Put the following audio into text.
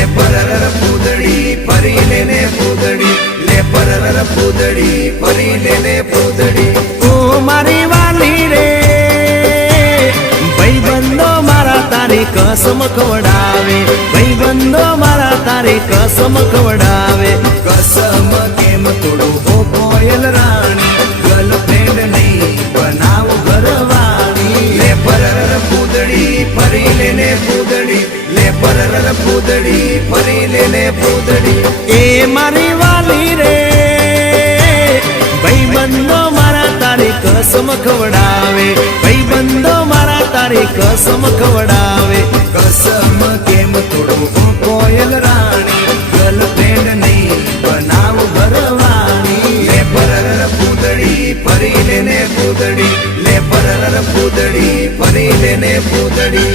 ले परर पूदड़ी परी लेने पूदड़ी ले परर पूदड़ी परी लेने पूदड़ी ओ मारी वाली रे भाई बंदो मारा तारी कसम खवडावे भाई बंदो मारा तारी कसम खवडावे कसम केम तोड़ो हो कोयल रानी गर्लफ्रेंड नहीं बनाओ घरवाली ले परर पूदड़ी परी लेने पूदड़ी ले परर पूदड़ी परी लेने पूदड़ी ए मारी वाली रे भाई बंदो मारा तारी कसम खवडावे भाई बंदो मारा तारी कसम खवडावे कसम केम तोड़ो हो कोयल रानी गर्लफ्रेंड नहीं बनाओ घरवाली ले परर पूदड़ी परी लेने पूदड़ी ले परर पूदड़ी परी लेने पूदड़ी।